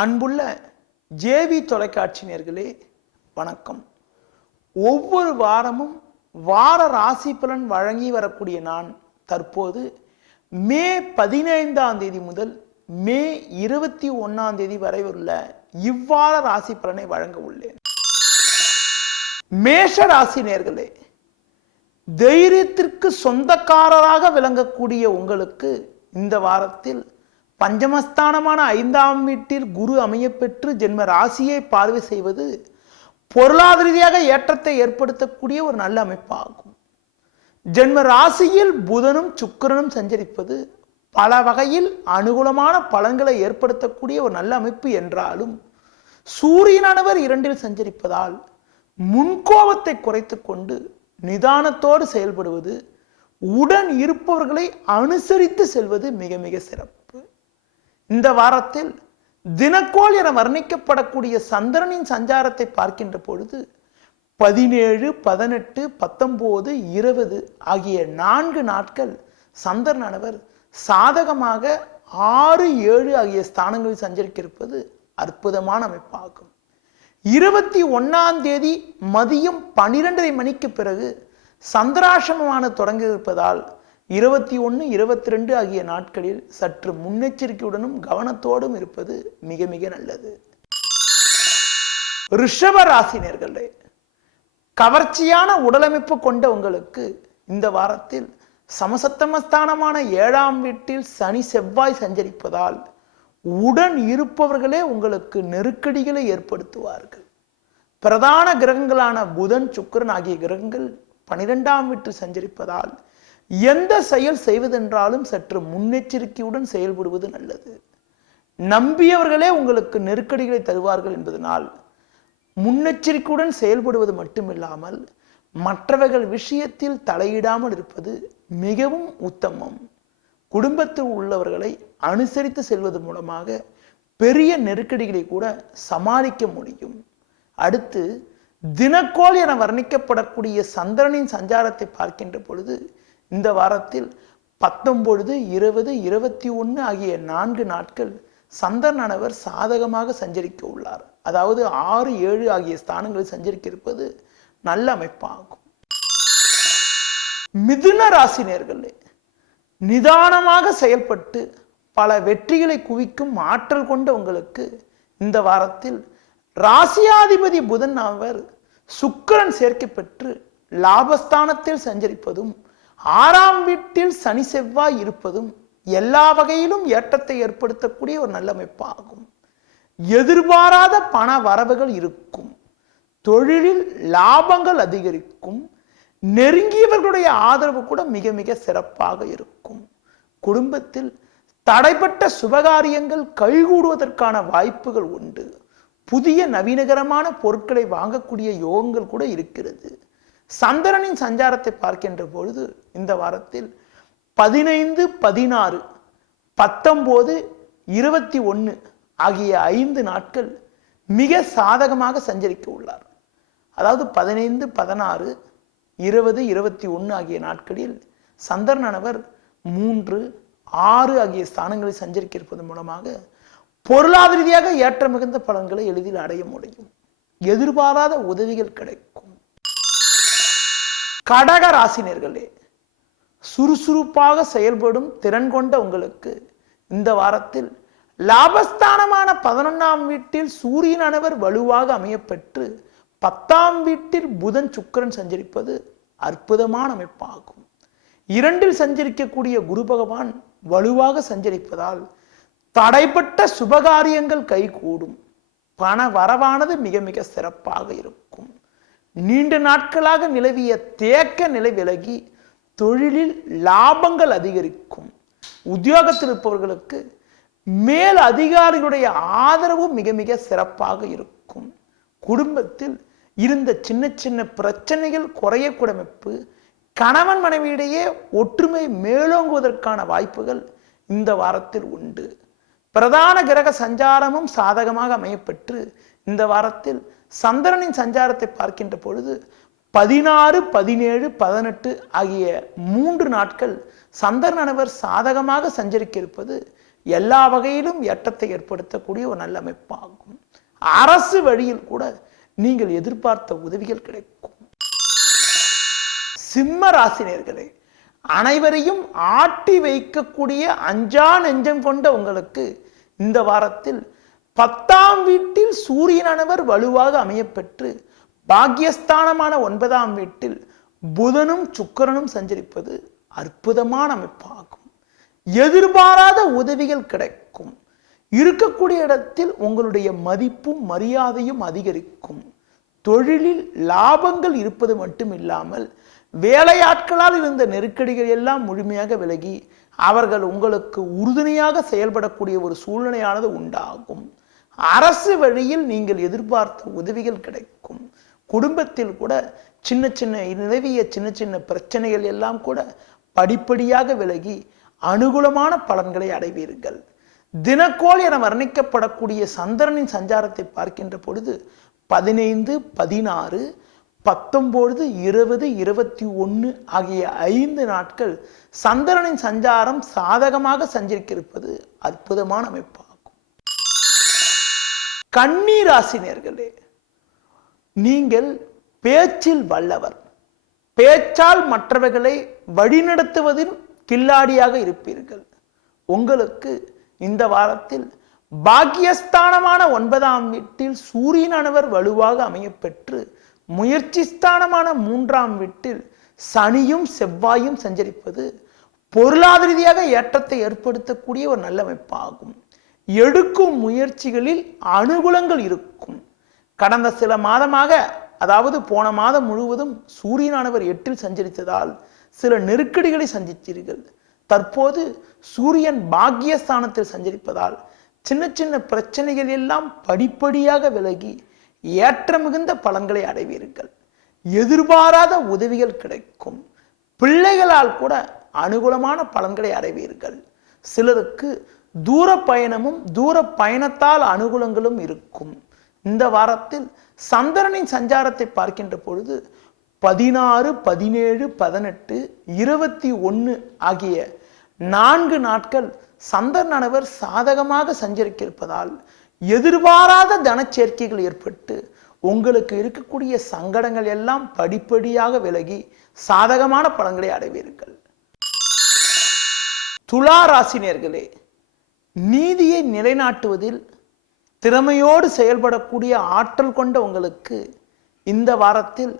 அன்புள்ள ஜேவி தொலைக்காட்சி நேயர்களே வணக்கம். ஒவ்வொரு வாரமும் வார ராசி பலன் வழங்கி வரக்கூடிய நான் தற்போது மே 15ஆம் தேதி முதல் மே 21ஆம் தேதி வரை உள்ள இவ்வார ராசி பலனை வழங்க உள்ளேன். மேஷ ராசி நேயர்களே, தைரியத்திற்கு சொந்தக்காரராக விளங்கக்கூடிய உங்களுக்கு இந்த வாரத்தில் பஞ்சமஸ்தானமான 5ஆம் வீட்டில் குரு அமையப்பெற்று ஜென்ம ராசியை பார்வை செய்வது பொருளாதார ரீதியாக ஏற்றத்தை ஏற்படுத்தக்கூடிய ஒரு நல்ல அமைப்பாகும். ஜென்ம ராசியில் புதனும் சுக்கிரனும் சஞ்சரிப்பது பல வகையில் அனுகூலமான பலன்களை ஏற்படுத்தக்கூடிய ஒரு நல்ல அமைப்பு என்றாலும் சூரியனானவர் 2இல் சஞ்சரிப்பதால் முன்கோபத்தை குறைத்துக் கொண்டு நிதானத்தோடு செயல்படுவது, உடன் இருப்பவர்களை அனுசரித்து செல்வது மிக மிக சிறப்பு. இந்த வாரத்தில் தினக்கோள் என வர்ணிக்கப்படக்கூடிய சந்திரனின் சஞ்சாரத்தை பார்க்கின்ற பொழுது 17, 18, 19, 20 ஆகிய 4 நாட்கள் சந்திரனானவர் சாதகமாக 6, 7 ஆகிய ஸ்தானங்களில் சஞ்சரிக்க இருப்பது அற்புதமான அமைப்பாகும். 21ஆம் தேதி மதியம் 12:30 மணிக்கு பிறகு சந்திராசிரமமான தொடங்க இருப்பதால் 21, 22 ஆகிய நாட்களில் சற்று முன்னெச்சரிக்கையுடனும் கவனத்தோடும் இருப்பது மிக மிக நல்லது. ரிஷப ராசினியர்களே, கவர்ச்சியான உடலமைப்பு கொண்ட உங்களுக்கு இந்த வாரத்தில் சமசப்தமஸ்தானமான 7ஆம் வீட்டில் சனி செவ்வாய் சஞ்சரிப்பதால் உடன் இருப்பவர்களே உங்களுக்கு நெருக்கடிகளை ஏற்படுத்துவார்கள். பிரதான கிரகங்களான புதன் சுக்கிரன் ஆகிய கிரகங்கள் 12ஆம் வீட்டில் சஞ்சரிப்பதால் எந்த செயல் செய்வதென்றாலும் சற்று முன்னெச்சரிக்கையுடன் செயல்படுவது நல்லது. நம்பியவர்களே உங்களுக்கு நெருக்கடிகளை தருவார்கள் என்பதனால் முன்னெச்சரிக்கையுடன் செயல்படுவது மட்டுமில்லாமல் மற்றவர்கள் விஷயத்தில் தலையிடாமல் இருப்பது மிகவும் உத்தமம். குடும்பத்தில் உள்ளவர்களை அனுசரித்து செல்வது மூலமாக பெரிய நெருக்கடிகளை கூட சமாளிக்க முடியும். அடுத்து தினக்கோள் என வர்ணிக்கப்படக்கூடிய சந்திரனின் சஞ்சாரத்தை பார்க்கின்ற பொழுது இந்த வாரத்தில் 19, 20, 21 ஆகிய 4 நாட்கள் சந்திரனானவர் சாதகமாக சஞ்சரிக்க உள்ளார். அதாவது 6, 7 ஆகிய ஸ்தானங்களில் சஞ்சரிக்க இருப்பது நல்ல அமைப்பாகும். மிதுன ராசி நேயர்களே, நிதானமாக செயல்பட்டு பல வெற்றிகளை குவிக்கும் ஆற்றல் கொண்ட உங்களுக்கு இந்த வாரத்தில் ராசியாதிபதி புதன் அவர் சுக்கிரன் சேர்க்கை பெற்று லாபஸ்தானத்தில் சஞ்சரிப்பதும் 6ஆம் வீட்டில் சனி செவ்வாய் இருப்பதும் எல்லா வகையிலும் ஏற்றத்தை ஏற்படுத்தக்கூடிய ஒரு நல்ல அமைப்பாகும். எதிர்பாராத பண வரவுகள் இருக்கும், தொழிலில் லாபங்கள் அதிகரிக்கும், நெருங்கியவர்களுடைய ஆதரவு கூட மிக மிக சிறப்பாக இருக்கும். குடும்பத்தில் தடைப்பட்ட சுபகாரியங்கள் கைகூடுவதற்கான வாய்ப்புகள் உண்டு. புதிய நவீனகரமான பொருட்களை வாங்கக்கூடிய யோகங்கள் கூட இருக்கிறது. சந்திரனின் சஞ்சாரத்தை பார்க்கின்ற பொழுது இந்த வாரத்தில் 15, 16, 19, 21 ஆகிய 5 நாட்கள் மிக சாதகமாக சஞ்சரிக்க உள்ளார். அதாவது 15, 16, 20, 21 ஆகிய நாட்களில் சந்திரனானவர் 3, 6 ஆகிய ஸ்தானங்களில் சஞ்சரிக்க இருப்பதன் மூலமாக பொருளாதார ரீதியாக ஏற்ற மிகுந்த பலன்களை எளிதில் அடைய முடியும். எதிர்பாராத உதவிகள் கிடைக்கும். கடக ராசினியர்களே, சுறுசுறுப்பாக செயல்படும் திறன் கொண்ட உங்களுக்கு இந்த வாரத்தில் லாபஸ்தானமான 11ஆம் வீட்டில் சூரியனானவர் வலுவாக அமையப்பெற்று 10ஆம் வீட்டில் புதன் சுக்கிரன் சஞ்சரிப்பது அற்புதமான அமைப்பாகும். 2இல் சஞ்சரிக்கக்கூடிய குரு பகவான் வலுவாக சஞ்சரிப்பதால் தடைப்பட்ட சுபகாரியங்கள் கைகூடும். பண வரவானது மிக மிக சிறப்பாக இருக்கும். நீண்ட நாட்களாக நிலவிய தேக்க நிலை விலகி தொழிலில் லாபங்கள் அதிகரிக்கும். உத்தியோகத்தில் இருப்பவர்களுக்கு மேல் அதிகாரிகளுடைய ஆதரவு மிக மிக சிறப்பாக இருக்கும். குடும்பத்தில் இருந்த சின்ன சின்ன பிரச்சனைகள் குறையக்கூடிய அமைப்பு, கணவன் மனைவியிடையே ஒற்றுமை மேலோங்குவதற்கான வாய்ப்புகள் இந்த வாரத்தில் உண்டு. பிரதான கிரக சஞ்சாரமும் சாதகமாக அமையப்பெற்று இந்த வாரத்தில் சந்திரனின் சஞ்சாரத்தை பார்க்கின்ற பொழுது 16, 17, 18 ஆகிய 3 நாட்கள் சந்திரனானவர் சாதகமாக சஞ்சரிக்க இருப்பது எல்லா வகையிலும் ஏற்றத்தை ஏற்படுத்தக்கூடிய ஒரு நல்ல அமைப்பாகும். அரசு வழியில் கூட நீங்கள் எதிர்பார்த்த உதவிகள் கிடைக்கும். சிம்ம ராசினியர்களே, அனைவரையும் ஆட்டி வைக்கக்கூடிய அஞ்சா நெஞ்சம் கொண்ட உங்களுக்கு இந்த வாரத்தில் 10ஆம் வீட்டில் சூரியனானவர் வலுவாக அமையப்பெற்று பாக்கியஸ்தானமான 9ஆம் வீட்டில் புதனும் சுக்கிரனும் சஞ்சரிப்பது அற்புதமான அமைப்பாகும். எதிர்பாராத உதவிகள் கிடைக்கும். இருக்கக்கூடிய இடத்தில் உங்களுடைய மதிப்பும் மரியாதையும் அதிகரிக்கும். தொழிலில் லாபங்கள் இருப்பது மட்டும் இல்லாமல் வேலையாட்களால் இருந்த நெருக்கடிகள் எல்லாம் முழுமையாக விலகி அவர்கள் உங்களுக்கு உறுதுணையாக செயல்படக்கூடிய ஒரு சூழ்நிலையானது உண்டாகும். அரசு வழியில் நீங்கள் எதிர்பார்த்த உதவிகள் கிடைக்கும். குடும்பத்தில் கூட சின்ன சின்ன நிலவிய சின்ன சின்ன பிரச்சனைகள் எல்லாம் கூட படிப்படியாக விலகி அனுகூலமான பலன்களை அடைவீர்கள். தினக்கோள் என வர்ணிக்கப்படக்கூடிய சந்திரனின் சஞ்சாரத்தை பார்க்கின்ற பொழுது 15, 16, 19, 20, 21 ஆகிய 5 நாட்கள் சந்திரனின் சஞ்சாரம் சாதகமாக சஞ்சரித்திருப்பது அற்புதமான அமைப்பாகும். கன்னி ராசினியர்களே, நீங்கள் பேச்சில் வல்லவர். பேச்சால் மற்றவர்களை வழிநடத்துவதில் கில்லாடியாக இருப்பீர்கள். உங்களுக்கு இந்த வாரத்தில் பாக்கியஸ்தானமான 9ஆம் வீட்டில் சூரியனானவர் வலுவாக அமையப்பெற்று முயற்சி ஸ்தானமான 3ஆம் வீட்டில் சனியும் செவ்வாயும் சஞ்சரிப்பது பொருளாதார ரீதியாக ஏற்றத்தை ஏற்படுத்தக்கூடிய ஒரு நல்ல அமைப்பாகும். எடுக்கும் முயற்சிகளில் அனுகூலங்கள் இருக்கும். கடந்த சில மாதமாக, அதாவது போன மாதம் முழுவதும் சூரியனானவர் 8இல் சஞ்சரித்ததால் சில நெருக்கடிகளை சந்தித்தீர்கள். தற்போது சூரியன் பாக்கியஸ்தானத்தில் சஞ்சரிப்பதால் சின்ன சின்ன பிரச்சனைகள் எல்லாம் படிப்படியாக விலகி ஏற்ற மிகுந்த பலன்களை அடைவீர்கள். எதிர்பாராத உதவிகள் கிடைக்கும். பிள்ளைகளால் கூட அனுகூலமான பலன்களை அடைவீர்கள். சிலருக்கு தூர பயணமும் தூர பயணத்தால் அனுகூலங்களும் இருக்கும். இந்த வாரத்தில் சந்திரனின் சஞ்சாரத்தை பார்க்கின்ற பொழுது 16, 17, 18, 21 ஆகிய 4 நாட்கள் சந்திரனானவர் சாதகமாக சஞ்சரித்திருப்பதால் எதிர்பாராத தனச்சேர்க்கைகள் ஏற்பட்டு உங்களுக்கு இருக்கக்கூடிய சங்கடங்கள் எல்லாம் படிப்படியாக விலகி சாதகமான பலன்களை அடைவீர்கள். துலா ராசினியர்களே, நீதியை நிலைநாட்டுவதில் திறமையோடு செயல்படக்கூடிய ஆற்றல் கொண்ட உங்களுக்கு இந்த வாரத்தில்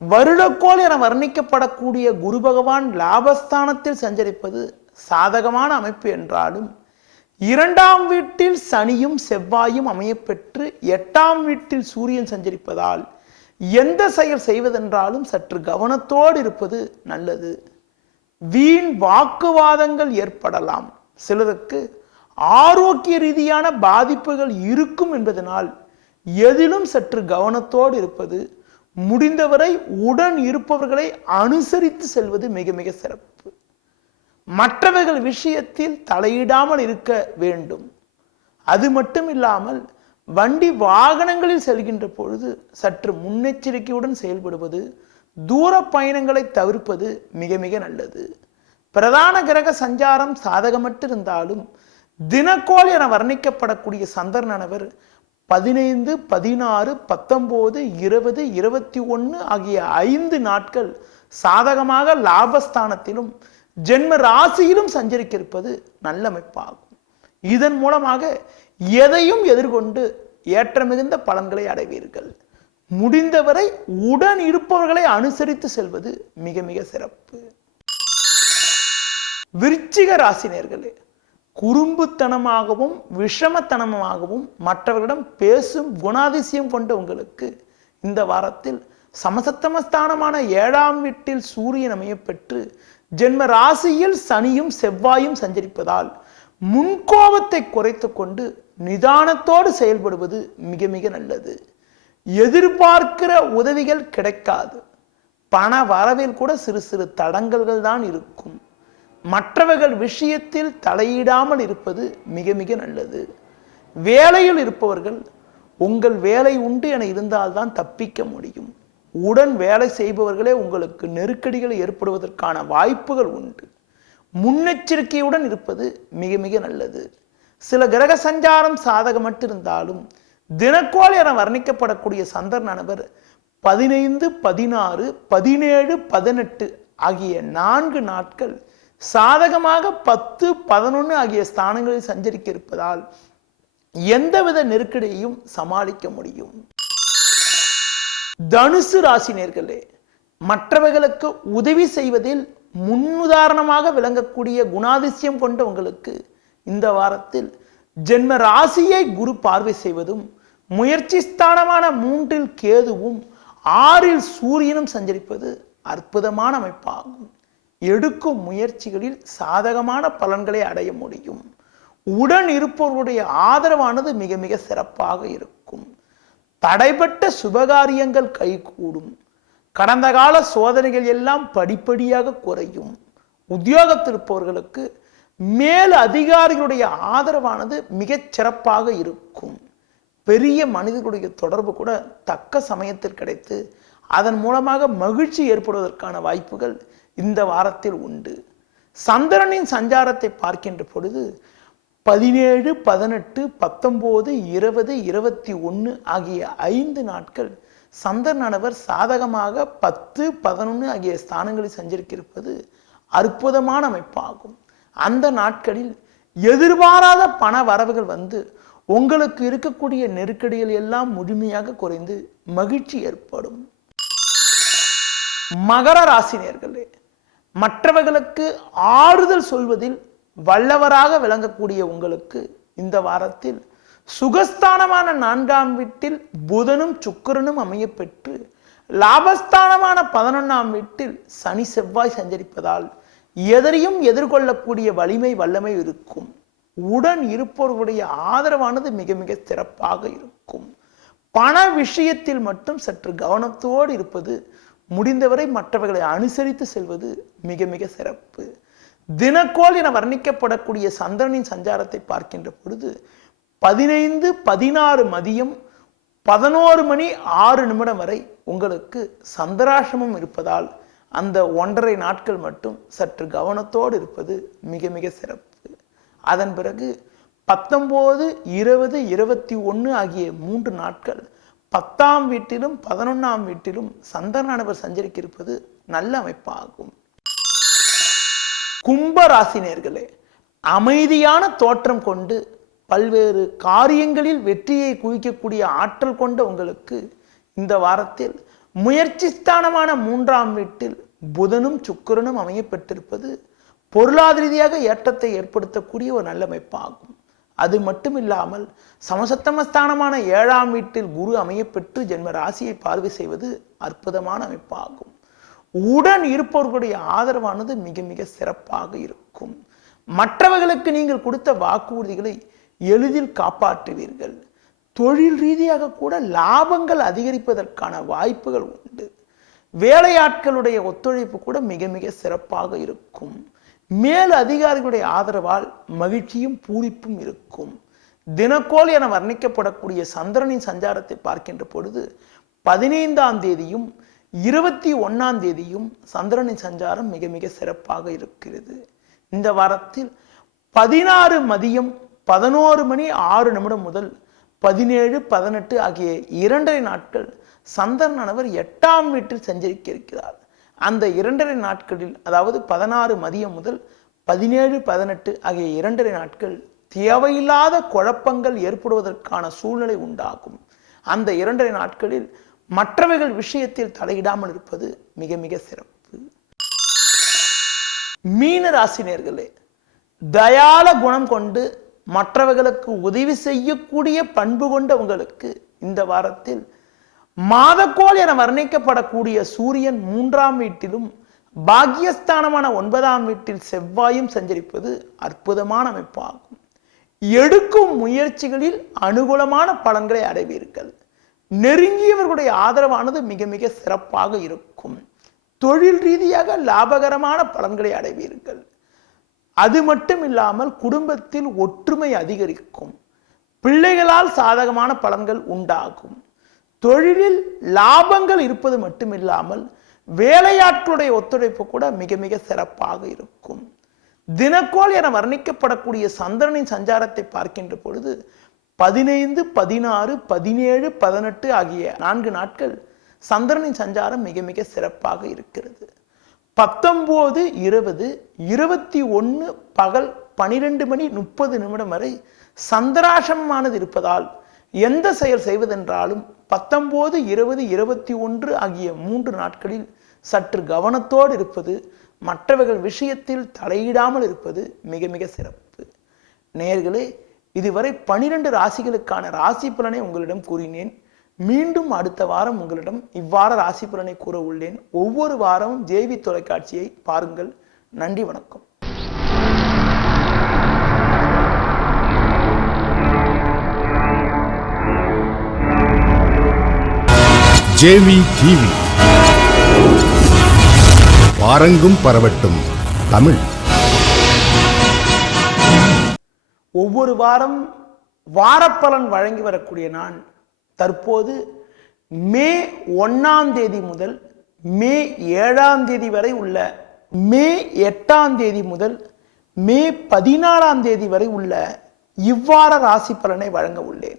வருடக்கோள் என வர்ணிக்கப்படக்கூடிய குரு பகவான் லாபஸ்தானத்தில் சஞ்சரிப்பது சாதகமான அமைப்பு என்றாலும் 2ஆம் வீட்டில் சனியும் செவ்வாயும் அமையப்பெற்று 8ஆம் வீட்டில் சூரியன் சஞ்சரிப்பதால் எந்த செயல் செய்வதென்றாலும் சற்று கவனத்தோடு இருப்பது நல்லது. வீண் வாக்குவாதங்கள் ஏற்படலாம். சிலருக்கு ஆரோக்கிய ரீதியான பாதிப்புகள் இருக்கும் என்பதனால் எதிலும் சற்று கவனத்தோடு இருப்பது, முடிந்தவரை உடன் இருப்பவர்களை அனுசரித்து செல்வது மிக மிக சிறப்பு. மற்றவர்கள் விஷயத்தில் தலையிடாமல் இருக்க வேண்டும். அது மட்டும் இல்லாமல் வண்டி வாகனங்களில் செல்கின்ற பொழுது சற்று முன்னெச்சரிக்கையுடன் செயல்படுவது, தூர பயணங்களை தவிர்ப்பது மிக மிக நல்லது. பிரதான கிரக சஞ்சாரம் சாதகமற்று இருந்தாலும் தினக்கோள் என வர்ணிக்கப்படக்கூடிய சந்திரனானவர் 15, 16, 19, 20, 21 ஆகிய 5 நாட்கள் சாதகமாக லாபஸ்தானத்திலும் ஜென்ம ராசியிலும் சஞ்சரிக்கிருப்பது நல்ல அமைப்பாகும். இதன் மூலமாக எதையும் எதிர்கொண்டு ஏற்ற மிகுந்த பலன்களை அடைவீர்கள். முடிந்தவரை உடன் இருப்பவர்களை அனுசரித்து செல்வது மிக மிக சிறப்பு. விருச்சிக ராசினியர்களே, குறும்புத்தனமாகவும் விஷமத்தனமாகவும் மற்றவர்களிடம் பேசும் குணாதிசயம் கொண்ட உங்களுக்கு இந்த வாரத்தில் சமசத்தமஸ்தானமான 7ஆம் வீட்டில் சூரியன் அமையப்பெற்று ஜென்ம ராசியில் சனியும் செவ்வாயும் சஞ்சரிப்பதால் முன்கோபத்தை குறைத்து கொண்டு நிதானத்தோடு செயல்படுவது மிக மிக நல்லது. எதிர்பார்க்கிற உதவிகள் கிடைக்காது. பண வரவில் கூட சிறு சிறு தடங்கல்கள் தான் இருக்கும். மற்றவர்கள் விஷயத்தில் தலையிடாமல் இருப்பது மிக மிக நல்லது. வேலையில் இருப்பவர்கள் உங்கள் வேலை உண்டு என இருந்தால்தான் தப்பிக்க முடியும். உடன் வேலை செய்பவர்களே உங்களுக்கு நெருக்கடிகள் ஏற்படுவதற்கான வாய்ப்புகள் உண்டு. முன்னெச்சரிக்கையுடன் இருப்பது மிக மிக நல்லது. சில கிரக சஞ்சாரம் சாதகமற்று இருந்தாலும் தினக்கோள் என வர்ணிக்கப்படக்கூடிய சந்திரனானவர் 15, 16, 17, 18 ஆகிய 4 நாட்கள் சாதகமாக 10, 11 ஆகிய ஸ்தானங்களில் சஞ்சரிக்க இருப்பதால் எந்தவித நெருக்கடியையும் சமாளிக்க முடியும். தனுசு ராசி நேயர்களே, மற்றவர்களுக்கு உதவி செய்வதில் முன்னுதாரணமாக விளங்கக்கூடிய குணாதிசயம் கொண்ட உங்களுக்கு இந்த வாரத்தில் ஜென்ம ராசியை குரு பார்வை செய்வதும், முயற்சி ஸ்தானமான 3இல் கேதுவும் 6இல் சூரியனும் சஞ்சரிப்பது அற்புதமான அமைப்பாகும். எடுக்கும் முயற்சிகளில் சாதகமான பலன்களை அடைய முடியும். உடன் இருப்பவர்களுடைய ஆதரவானது மிக மிக சிறப்பாக இருக்கும். தடைபட்ட சுபகாரியங்கள் கைகூடும். கடந்த கால சோதனைகள் எல்லாம் படிப்படியாக குறையும். உத்தியோகத்தில் இருப்பவர்களுக்கு மேல் அதிகாரிகளுடைய ஆதரவானது மிகச் சிறப்பாக இருக்கும். பெரிய மனிதர்களுடைய தொடர்பு கூட தக்க சமயத்தில் கிடைத்து அதன் மூலமாக மகிழ்ச்சி ஏற்படுவதற்கான வாய்ப்புகள் இந்த வாரத்தில் உண்டு. சந்திரனின் சஞ்சாரத்தை பார்க்கின்ற பொழுது 17, 18, 19, 20, 21 ஆகிய 5 நாட்கள் சந்திரனானவர் சாதகமாக 10, 11 ஆகிய ஸ்தானங்களில் சஞ்சரித்திருப்பது அற்புதமான அமைப்பாகும். அந்த நாட்களில் எதிர்பாராத பண வரவுகள் வந்து உங்களுக்கு இருக்கக்கூடிய நெருக்கடிகள் எல்லாம் முழுமையாக குறைந்து மகிழ்ச்சி ஏற்படும். மகர ராசி நேயர்களே, மற்றவர்களுக்கு ஆறுதல் சொல்வதில் வல்லவராக விளங்கக்கூடிய உங்களுக்கு இந்த வாரத்தில் சுகஸ்தானமான 4ஆம் வீட்டில் புதனும் சுக்கிரனும் அமைய பெற்று லாபஸ்தானமான 11ஆம் வீட்டில் சனி செவ்வாய் சஞ்சரிப்பதால் எதரையும் எதிர்கொள்ளக்கூடிய வலிமை வல்லமை இருக்கும். உடன் இருப்பவர்களுடைய ஆதரவானது மிக மிக சிறப்பாக இருக்கும். பண விஷயத்தில் மட்டும் சற்று கவனத்தோடு இருப்பது, முடிந்தவரை மற்றவர்களை அனுசரித்து செல்வது மிக மிக சிறப்பு. தினக்கோள் என வர்ணிக்கப்படக்கூடிய சந்திரனின் சஞ்சாரத்தை பார்க்கின்ற பொழுது 15, 16 மதியம் 11 மணி 6 நிமிடம் வரை உங்களுக்கு சந்திராசிரமம் இருப்பதால் அந்த 1.5 நாட்கள் மட்டும் சற்று கவனத்தோடு இருப்பது மிக மிக சிறப்பு. அதன் பிறகு 19, 20, 21 ஆகிய 3 நாட்கள் 10ஆம் வீட்டிலும் 11ஆம் வீட்டிலும் சந்திரனானவர் சஞ்சரிக்க இருப்பது நல்ல அமைப்பாகும். கும்ப ராசி நேயர்களே, அமைதியான தோற்றம் கொண்டு பல்வேறு காரியங்களில் வெற்றியை குவிக்கக்கூடிய ஆற்றல் கொண்ட உங்களுக்கு இந்த வாரத்தில் முயற்சி ஸ்தானமான 3ஆம் வீட்டில் புதனும் சுக்கிரனும் அமைய பெற்றிருப்பது பொருளாதார ரீதியாக ஏற்றத்தை ஏற்படுத்தக்கூடிய ஒரு நல்ல அமைப்பாகும். அது மட்டும் இல்லாமல் சமசப்தமஸ்தானமான 7ஆம் வீட்டில் குரு அமைய பெற்று ஜென்ம ராசியை பார்வை செய்வது அற்புதமான அமைப்பாகும். உடன் இருப்பவர்களுடைய ஆதரவானது மிக மிக சிறப்பாக இருக்கும். மற்றவர்களுக்கு நீங்கள் கொடுத்த வாக்குறுதிகளை எளிதில் காப்பாற்றுவீர்கள். தொழில் ரீதியாக கூட லாபங்கள் அதிகரிப்பதற்கான வாய்ப்புகள் உண்டு. வேலையாட்களுடைய ஒத்துழைப்பு கூட மிக மிக சிறப்பாக இருக்கும். மேல் அதிகாரிகளுடைய ஆதரவால் மகிழ்ச்சியும் பூரிப்பும் இருக்கும். தினக்கோள் என வர்ணிக்கப்படக்கூடிய சந்திரனின் சஞ்சாரத்தை பார்க்கின்ற பொழுது 15ஆம் தேதியும் 21ஆம் தேதியும் சந்திரனின் சஞ்சாரம் மிக மிக சிறப்பாக இருக்கிறது. இந்த வாரத்தில் 16 மதியம் 11 மணி 6 நிமிடம் முதல் 17, 18 ஆகிய 2.5 நாட்கள் சந்திரனானவர் 8ஆம் வீட்டில் சஞ்சரிக்க இருக்கிறார். அந்த 2.5 நாட்களில், அதாவது 16 மதியம் முதல் 17, 18 ஆகிய 2.5 நாட்கள் தேவையில்லாத குழப்பங்கள் ஏற்படுவதற்கான சூழ்நிலை உண்டாகும். அந்த 2.5 நாட்களில் மற்றவர்கள் விஷயத்தில் தலையிடாமல் இருப்பது மிக மிக சிறப்பு. மீன ராசி நேயர்களே, தயால குணம் கொண்டு மற்றவர்களுக்கு உதவி செய்யக்கூடிய பண்பு கொண்ட உங்களுக்கு இந்த வாரத்தில் மாதக்கோள் என வர்ணிக்கப்படக்கூடிய சூரியன் 3ஆம் வீட்டிலும் பாக்கியஸ்தானமான 9ஆம் வீட்டில் செவ்வாயும் சஞ்சரிப்பது அற்புதமான அமைப்பாகும். எடுக்கும் முயற்சிகளில் அனுகூலமான பலன்களை அடைவீர்கள். நெருங்கியவர்களுடைய ஆதரவானது மிக மிக சிறப்பாக இருக்கும். தொழில் ரீதியாக லாபகரமான பலன்களை அடைவீர்கள். அது மட்டும் இல்லாமல் குடும்பத்தில் ஒற்றுமை அதிகரிக்கும். பிள்ளைகளால் சாதகமான பலன்கள் உண்டாகும். தொழிலில் லாபங்கள் இருப்பது மட்டுமில்லாமல் வேலையாட்களுடைய ஒத்துழைப்பு கூட மிக மிக சிறப்பாக இருக்கும். தினக்கோள் என வர்ணிக்கப்படக்கூடிய சந்திரனின் சஞ்சாரத்தை பார்க்கின்ற பொழுது 15, 16, 17, 18 ஆகிய 4 நாட்கள் சந்திரனின் சஞ்சாரம் மிக மிக சிறப்பாக இருக்கிறது. 19, 20, 21 பகல் 12:30 வரை சந்திராசமானது இருப்பதால் எந்த செயல் செய்வதென்றாலும் 19, 20, 21 ஆகிய 3 நாட்களில் சற்று கவனத்தோடு இருப்பது, மற்றவர்கள் விஷயத்தில் தலையிடாமல் இருப்பது மிக மிக சிறப்பு. நேயர்களே, இதுவரை 12 ராசிகளுக்கான ராசி பலனை உங்களிடம் கூறினேன். மீண்டும் அடுத்த வாரம் உங்களிடம் இவ்வாறு ராசி பலனை கூற உள்ளேன். ஒவ்வொரு வாரமும் ஜேவி தொலைக்காட்சியை பாருங்கள். நன்றி, வணக்கம். ஜேவி டிவி பாரங்கும் பரவட்டும் தமிழ். ஒவ்வொரு வாரம் வாரப்பலன் வழங்கி வரக்கூடிய நான் தற்போது மே 1ஆம் தேதி முதல் மே 7ஆம் தேதி வரை உள்ள மே 8ஆம் தேதி முதல் மே 14ஆம் தேதி வரை உள்ள இவ்வார ராசி பலனை வழங்க உள்ளேன்.